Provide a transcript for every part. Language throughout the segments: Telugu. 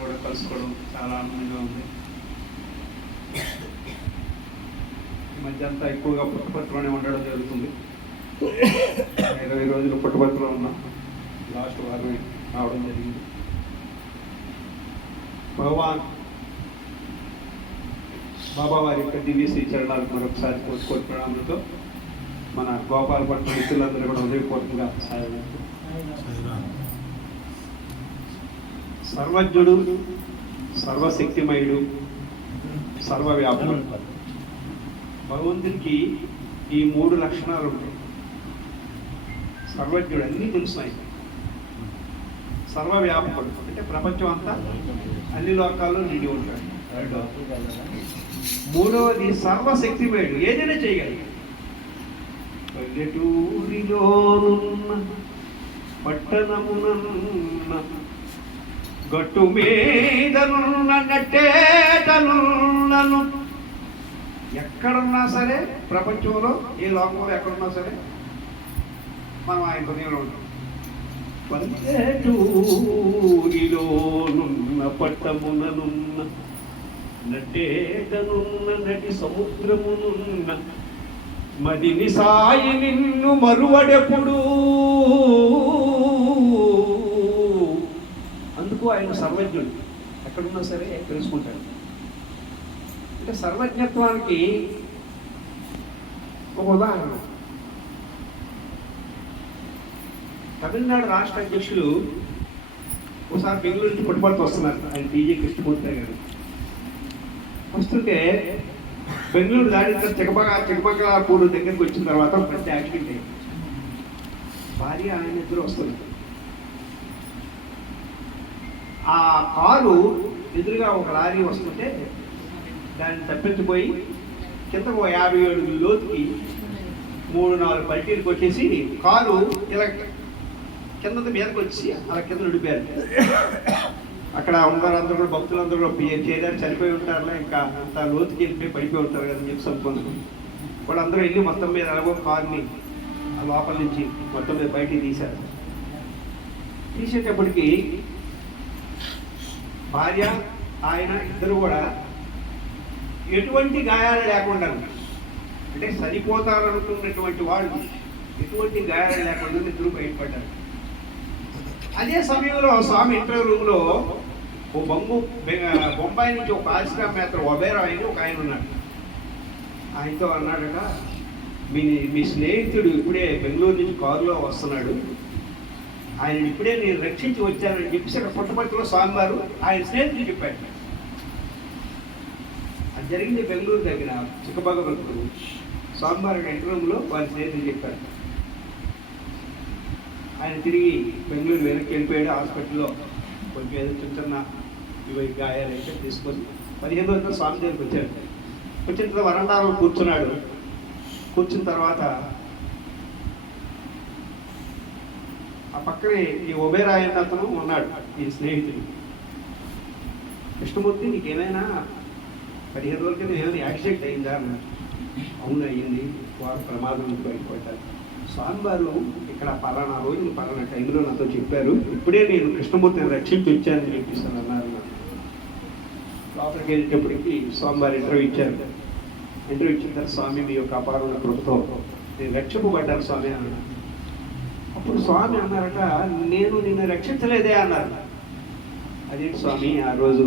కూడా కలుసుకోవడం చాలా ఆనందంగా ఉంది ఈ మధ్య అంతా ఎక్కువగా ఉండడం జరుగుతుంది. ఇరవై రోజులు పుట్టపత్రలో ఉన్నాం. లాస్ట్ వారమే రావడం జరిగింది. భగవాన్ బాబా వారి యొక్క దివ్య శ్రీ చరణాలకు మరొకసారి కోరుకోటి మన గోపాలపట్నం మిత్రులందరూ కూడా హృదయపూర్వకంగా సాయం సర్వజ్ఞుడు సర్వశక్తిమయుడు సర్వవ్యాపుడు భగవంతుడికి ఈ మూడు లక్షణాలు ఉంటాయి. సర్వజ్ఞుడు అన్నీ తెలుస్తాయి సర్వవ్యాపకుడు. అంటే ప్రపంచం అంతా అన్ని లోకాల్లో నిండి ఉంటాడు. మూడవది సర్వశక్తిమయుడు ఏదైనా చేయగలడు పల్లెటూరిలోనున్న పట్టణమునన్న గట్టు మీదనున్న నట్టేటనున్నను. ఎక్కడున్నా సరే ప్రపంచంలో ఏ లోకంలో ఎక్కడున్నా సరే మనం ఆయన హృదయంలో ఉంటాం. పల్లెటూరిలోనున్న పట్టముననున్న నటేటనున్న నటి సముద్రమునున్న మదిని సాయి నిన్ను మరువడెప్పుడు? అందుకు ఆయన సర్వజ్ఞుడు. ఎక్కడున్నా సరే తెలుసుకుంటాడు. అంటే సర్వజ్ఞత్వానికి ఒక ఉదాహరణ. తమిళనాడు రాష్ట్ర అధ్యక్షులు ఒకసారి బెంగళూరు నుంచి పుట్టుబడితో వస్తున్నారు. ఆయన టీజీ కృష్ణమూర్తి గారు. వస్తుంటే బెంగళూరు దాటిన తర్వాత చికపక దగ్గరికి వచ్చిన తర్వాత ఒక పెద్ద యాక్సిడెంట్ అయింది. భార్య ఆయన ఇద్దరు వస్తున్నారు. ఆ కారు ఎదురుగా ఒక లారీ వస్తుంటే దాన్ని తప్పించిపోయి కిందకు యాభై ఏడు లోతుకి మూడు నాలుగు పల్టీలు కొట్టేసి కారు ఇలా కింద మీదకి వచ్చి అలా కింద నడిపారు. అక్కడ ఉన్నారు అందరూ కూడా భక్తులందరూ కూడా చేయడానికి చనిపోయి ఉంటారులే ఇంకా అంత లోతుకి వెళ్ళిపోయి పడిపోయి ఉంటారు కదా అని చెప్పి వాళ్ళు వాళ్ళందరూ వెళ్ళి మొత్తం మీద ఎలాగో కార్ని ఆ లోపల నుంచి మొత్తం మీద బయటికి తీశారు. తీసేటప్పటికి భార్య ఆయన ఇద్దరు కూడా ఎటువంటి గాయాలు లేకుండా అంటే సరిపోతారనుకున్నటువంటి వాళ్ళు ఎటువంటి గాయాలు లేకుండా ఇద్దరు బయటపడ్డారు. అదే సమయంలో స్వామి ఇంటర్వ్యూ రూమ్లో ఓ బొంగు బొంబాయి నుంచి ఒక పారిశ్రామికవేత్త ఒబేరా అని ఒక ఆయన ఉన్నాడు. ఆయనతో అన్నాడట మీ మీ స్నేహితుడు ఇప్పుడే బెంగళూరు నుంచి కారులో వస్తున్నాడు. ఆయన ఇప్పుడే నేను రక్షించి వచ్చానని చెప్పేసి అక్కడ పుట్టపర్తిలో స్వామివారు ఆయన స్నేహితుడు చెప్పాడు అది జరిగింది బెంగళూరు దగ్గర చిక్కబగవృత్తులు స్వామివారి ఇంటర్వ్యూలో వారి స్నేహితులు చెప్పారు. ఆయన తిరిగి బెంగళూరు వెనక్కి వెళ్ళిపోయాడు హాస్పిటల్లో. కొంచెం ఏదో చిన్న చిన్న ఇవి గాయాలు అయితే తీసుకొని పదిహేను రోజులు స్వామి దగ్గరికి వచ్చాడు. వచ్చిన తర్వాత వరండాలో కూర్చున్నాడు. కూర్చున్న తర్వాత ఆ పక్కనే ఈ ఒబేరాయ్ అన్న అతను ఉన్నాడు ఈ స్నేహితుడు. కృష్ణమూర్తి నీకేమైనా పదిహేను రోజుల క్రితం ఏమైనా యాక్సిడెంట్ అయిందా? అన్నాడు అవును అయ్యింది. వారు ప్రమాదం బయటపడ్డారు స్వామివారు ఇక్కడ పలానా రోజు పలానా టైంలో నాతో చెప్పారు. ఇప్పుడే నేను కృష్ణమూర్తిని రక్షించి వచ్చానని చెప్పేసి అన్నారు. లోపలికి వెళ్ళేటప్పటికి స్వామివారు ఇంటర్వ్యూ ఇచ్చారు. ఇంటర్వ్యూ ఇచ్చిన తర్వాత స్వామి మీ యొక్క అపారణ కృపతో నేను రక్షింపబడ్డాను స్వామి అన్నాడు. అప్పుడు స్వామి అన్నారట నేను నిన్ను రక్షించలేదే అన్నారు. అదేంటి స్వామి ఆ రోజు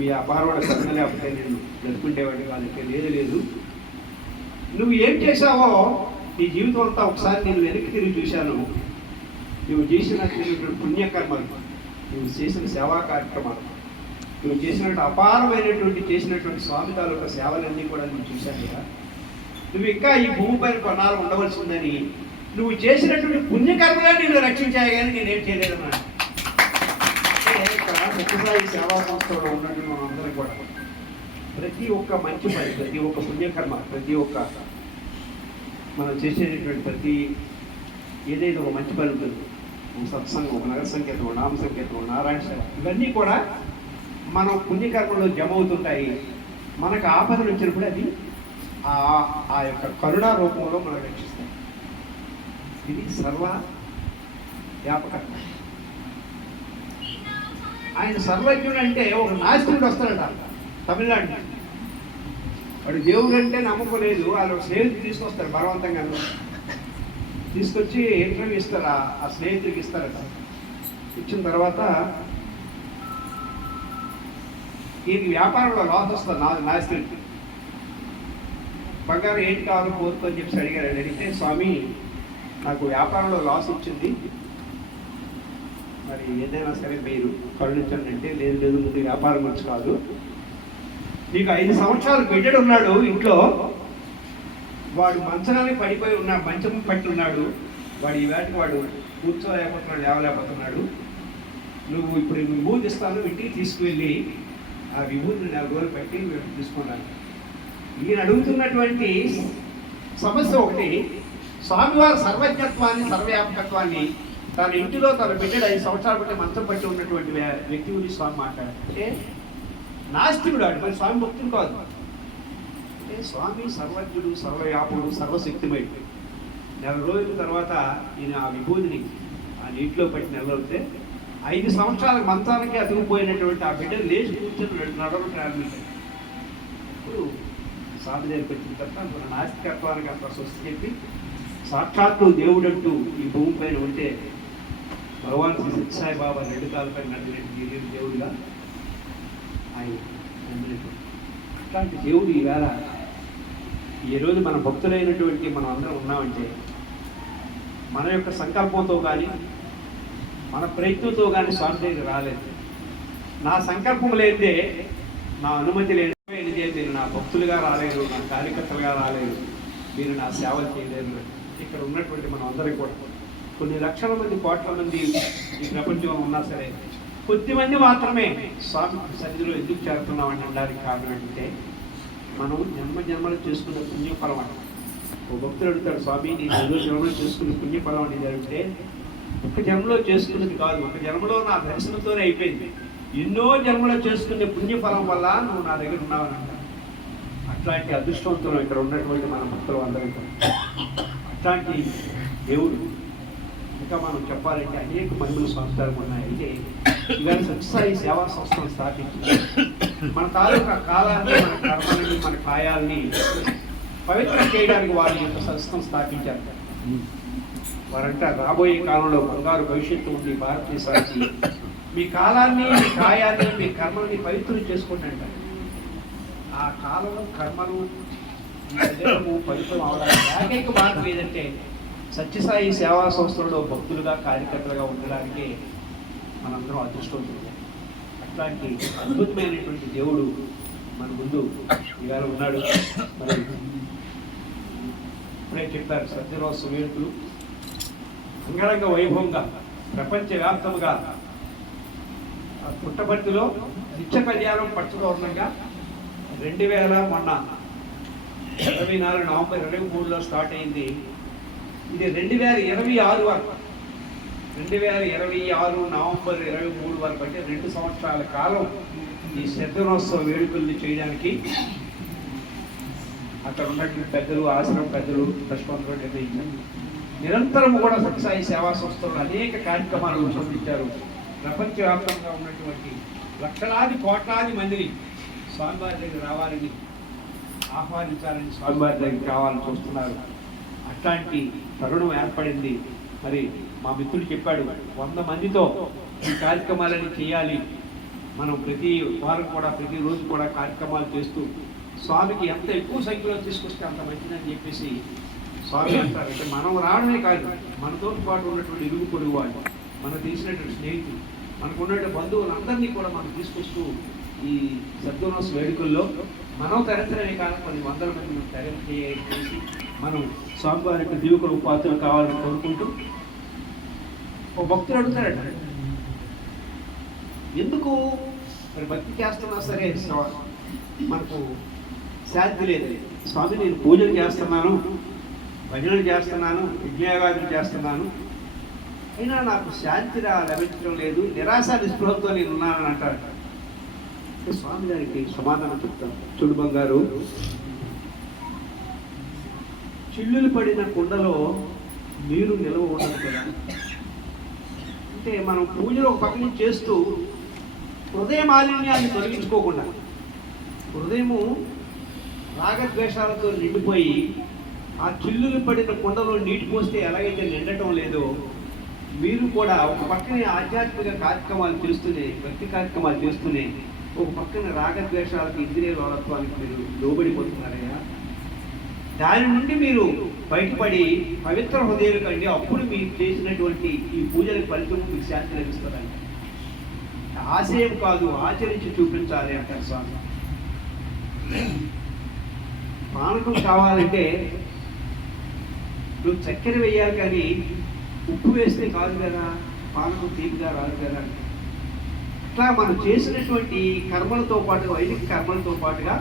మీ అపారమైన కథ లేకపోతే నేను జరుపుకుంటేవాడిని వాళ్ళకి లేదు లేదు. నువ్వు ఏం చేశావో ఈ జీవితం అంతా ఒకసారి నేను వెనక్కి తిరిగి చూశాను. నువ్వు చేసినటువంటి పుణ్యకర్మలు నువ్వు చేసిన సేవా కార్యక్రమాలు నువ్వు చేసినట్టు అపారమైనటువంటి చేసినటువంటి స్వామి తాలూకా సేవలన్నీ కూడా నేను చూశాను కదా. నువ్వు ఇంకా ఈ భూమిపైన కొన్నాళ్ళు ఉండవలసిందని నువ్వు చేసినటువంటి పుణ్యకర్మగా నిన్ను రక్షించాయి కానీ నేనేం చేయలేదన్నా అంటే సత్యసాయి సేవా సంస్థలో ఉన్నట్టు మనం అందరం కూడా ప్రతి ఒక్క మంచి పని ప్రతి ఒక్క పుణ్యకర్మ ప్రతి ఒక్క మనం చేసేటటువంటి ప్రతి ఏదైతే ఒక మంచి పని ఉంటుంది ఒక సత్సంగం ఒక నగర సంకేతం ఒక నామ సంకేతం నారాయణ సేవ ఇవన్నీ కూడా మనం పుణ్యకర్మలో జమ అవుతుంటాయి మనకు ఆపదలు వచ్చినప్పుడు అది ఆ ఆ యొక్క కరుణా రూపంలో మనం రక్షిస్తాయి. ఇది సర్వ వ్యాపకత్వం ఆయన సర్వజ్ఞుడు అంటే ఒక నాస్తికుడు వస్తాడట తమిళనాడు వాడు దేవుడు అంటే నమ్మకం లేదు వాళ్ళు స్నేహితుడు తీసుకొస్తారు బలవంతంగా. తీసుకొచ్చి ఇంటర్వ్యూ ఇస్తారు? ఆ- స్నేహితుడికి ఇస్తారట. ఇచ్చిన తర్వాత ఈయన వ్యాపారంలో లాస్ వస్తుంది. నా నాస్తికుడికి బంగారం ఏంటి కావాలో? కోరుకో అని చెప్పి అడిగారు. అడిగితే స్వామి నాకు వ్యాపారంలో లాస్ వచ్చింది మరి ఏదైనా సరే మీరు కరుణించండి అంటే లేదు లేదు ముందు వ్యాపారం మంచి కాదు. నీకు ఐదు సంవత్సరాలు బిడ్డడు ఉన్నాడు ఇంట్లో. వాడు మంచనాన్ని పడిపోయి ఉన్న మంచం పట్టి ఉన్నాడు. వాడు ఈ వేటకు వాడు కూర్చోలేకపోతున్నాడు లేవలేకపోతున్నాడు. నువ్వు ఇప్పుడు విభూతి ఇస్తాను ఇంటికి తీసుకువెళ్ళి ఆ విభూతిని నెల రోజులు పెట్టి తీసుకున్నాను ఈయన అడుగుతున్నటువంటి సమస్య ఒకటి స్వామివారి సర్వజ్ఞత్వాన్ని సర్వవ్యాపకత్వాన్ని తన ఇంటిలో తన బిడ్డడు ఐదు సంవత్సరాలు బట్టి మంచం పట్టి ఉన్నటువంటి వ్యక్తి గురించి స్వామి మాట్లాడారు అంటే నాస్తికుడు ఆడు మరి స్వామి భక్తుడు కాదు. అంటే స్వామి సర్వజ్ఞుడు సర్వయాపుడు సర్వశక్తిమయుడు. నెల రోజుల తర్వాత ఈయన ఆ విభూతిని ఆ నీటిలో పట్టి నెలవుతే ఐదు సంవత్సరాల మంచానికి అతుకుపోయినటువంటి ఆ బిడ్డ లేచి కూర్చొని నడవడం ప్రారంభించాడు. ఇప్పుడు స్వామి దగ్గరికి వచ్చిన తర్వాత మన నాస్తికత్వానికి అంత స్వస్తి చెప్పి సాక్షాత్తు దేవుడంటూ ఈ భూమి పైన ఉంటే భగవాన్ శ్రీ సత్యసాయి బాబా రెండు కాలపై నడిచినట్టు దేవుడిగా ఆయన అట్లాంటి దేవుడు ఈవేళ ఈ రోజు మన భక్తులైనటువంటి మనం అందరం ఉన్నామంటే మన యొక్క సంకల్పంతో కానీ మన ప్రయత్నంతో కానీ స్వామి రాలేదు. నా సంకల్పం లేదే నా అనుమతి లేదు మీరు నా భక్తులుగా రాలేరు నా కార్యకర్తలుగా రాలేరు. మీరు నా సేవలు చేయలేరు. ఇక్కడ ఉన్నటువంటి మనం అందరికీ కూడా కొన్ని లక్షల మంది కోట్ల మంది ఈ ప్రపంచంలో ఉన్నా సరే కొద్దిమంది మాత్రమే స్వామి సన్నిధిలో ఎందుకు చేరుతున్నామని అనడానికి కారణం అంటే మనం జన్మ జన్మలు చేసుకున్న పుణ్యఫలం అంట ఓ భక్తుడు అడుగుతాడు స్వామి నీ జన్మ జన్మలో చేసుకున్న పుణ్యఫలం అనేది అంటే ఒక జన్మలో చేసుకున్నది కాదు ఒక జన్మలో నా దర్శనంతోనే అయిపోయింది. ఎన్నో జన్మలో చేసుకునే పుణ్యఫలం వల్ల నువ్వు నా దగ్గర ఉన్నావని అట్లాంటి అదృష్టవంతులు ఇక్కడ ఉన్నటువంటి మన భక్తులు అందరూ అట్లాంటి దేవుడు ఇంకా మనం చెప్పాలంటే అనేక మహిళలు సంస్థలు ఉన్నాయి. అయితే ఇవన్నీ సత్యసాయి సేవా సంస్థను స్థాపించి మన తాలూకా కాలాన్ని మన కర్మల్ని మన కాయాల్ని పవిత్రం చేయడానికి వారి యొక్క సంస్థను స్థాపించారు. వారంట రాబోయే కాలంలో బంగారు భవిష్యత్తు ఉంది భారతదేశానికి. మీ కాలాన్ని మీ కాయాన్ని మీ కర్మల్ని పవిత్రం చేసుకోండి అంటారు ఆ కాలం కర్మలు పవిత్రం అవడానికి ఏకైక మార్గం ఏదంటే సత్యసాయి సేవా సంస్థలలో భక్తులుగా కార్యకర్తలుగా ఉండడానికి మనందరం అదృష్టవంతులు అట్లాంటి అద్భుతమైనటువంటి దేవుడు మన ముందు ఇవాళ ఉన్నాడు. మరి ఇప్పుడే చెప్పారు సత్యరోత్సవ వేడుకలు అంగరంగ వైభవంగా ప్రపంచవ్యాప్తంగా ఆ పుట్టపర్తిలో నిత్య కళ్యాణం పచ్చదోరణంగా రెండు వేల మొన్న ఇరవై నాలుగు నవంబర్ ఇరవై మూడులో స్టార్ట్ అయింది. ఇది రెండు వేల ఇరవై ఆరు వరకు రెండు వేల ఇరవై ఆరు నవంబర్ ఇరవై మూడు వరకు అంటే రెండు సంవత్సరాల కాలం ఈ శతదినోత్సవ వేడుకల్ని చేయడానికి అక్కడ ఉన్నటువంటి పెద్దలు ఆశ్రమ పెద్దలు ప్రశ్నలు నిర్ణయించారు నిరంతరం కూడా సత్యసాయి సేవా సంస్థలు అనేక కార్యక్రమాలు రూపొందించారు ప్రపంచవ్యాప్తంగా ఉన్నటువంటి లక్షలాది కోట్లాది మందిని స్వామివారి దగ్గర రావాలని ఆహ్వానించాలని స్వామివారి దగ్గర రావాలని చూస్తున్నారు. అట్లాంటి తరుణం ఏర్పడింది. మరి మా మిత్రుడు చెప్పాడు వంద మందితో ఈ కార్యక్రమాలని చేయాలి. మనం ప్రతి వారం కూడా ప్రతి రోజు కూడా కార్యక్రమాలు చేస్తూ స్వామికి ఎంత ఎక్కువ సంఖ్యలో తీసుకొస్తే అంత మంచిదని చెప్పేసి స్వామి అంటారు. అంటే మనం రావడమే కాదు మనతో పాటు ఉన్నటువంటి ఇరుగు పొరుగు వాళ్ళు మనకు తెలిసినటువంటి స్నేహితులు మనకు ఉన్నటువంటి బంధువులందరినీ కూడా మనం తీసుకొస్తూ ఈ సద్గుణోత్సవ వేడుకల్లో మనం తరించడమే కాదు కొన్ని వందల మంది మనం తరించి చేసి మనం స్వామివారి యొక్క దీవుకులు ఉపాధులు కావాలని కోరుకుంటూ ఒక భక్తులు అడుగుతాడట. ఎందుకు? మరి భక్తి చేస్తున్నా సరే మనకు శాంతి లేదు. స్వామి నేను పూజలు చేస్తున్నాను భజనలు చేస్తున్నాను యజ్ఞయాగాదులు చేస్తున్నాను. అయినా నాకు శాంతి రా- లభించడం లేదు. నిరాశ నిస్పృహంతో నేను ఉన్నానని అంటాడు స్వామి దానికి సమాధానం చెప్తాను. చూడు బంగారు చిల్లులు పడిన కుండలో నీరు నిల్వ ఉండదు కదా. అంటే మనం పూజలు ఒక పక్క నుంచి చేస్తూ హృదయ మాలిన్యాన్ని తొలగించుకోకుండా హృదయము రాగద్వేషాలతో నిండిపోయి ఆ చిల్లులు పడిన కుండలో నీటి పోస్తే ఎలాగైతే నిండటం లేదో మీరు కూడా ఒక పక్కనే ఆధ్యాత్మిక కార్యక్రమాలు చేస్తూనే భక్తి కార్యక్రమాలు చేస్తూనే ఒక పక్కన రాగద్వేషాలకు ఇంద్రియ లోలత్వానికి మీరు లోబడిపోతున్నారయ్యా. దాని నుండి మీరు బయటపడి పవిత్ర హృదయాలు కండి అప్పుడు మీరు చేసినటువంటి ఈ పూజల ఫలితం మీకు శాంతి లభిస్తుందండి. ఆశయం కాదు ఆచరించి చూపించాలి అంటారు స్వామి. పానకం కావాలంటే నువ్వు చక్కెర వేయాలి కానీ ఉప్పు వేస్తే కాదు కదా పానకం తీపిగా రాదు కదా అట్లా మనం చేసినటువంటి కర్మలతో పాటు వైదిక కర్మలతో పాటుగా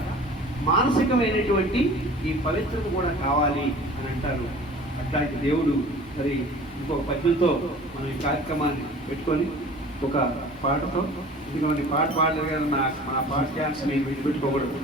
మానసికమైనటువంటి ఈ పవిత్రత కూడా కావాలి అని అంటారు. అట్లాంటి దేవుడు మరి ఇంకొక పద్యంతో మనం ఈ కార్యక్రమాన్ని పెట్టుకొని ఒక పాటతో ఇదిగోండి పాట పాడలేదు కదా నా నా పాట ఛాన్స్ నేను విడిపెట్టుకోకూడదు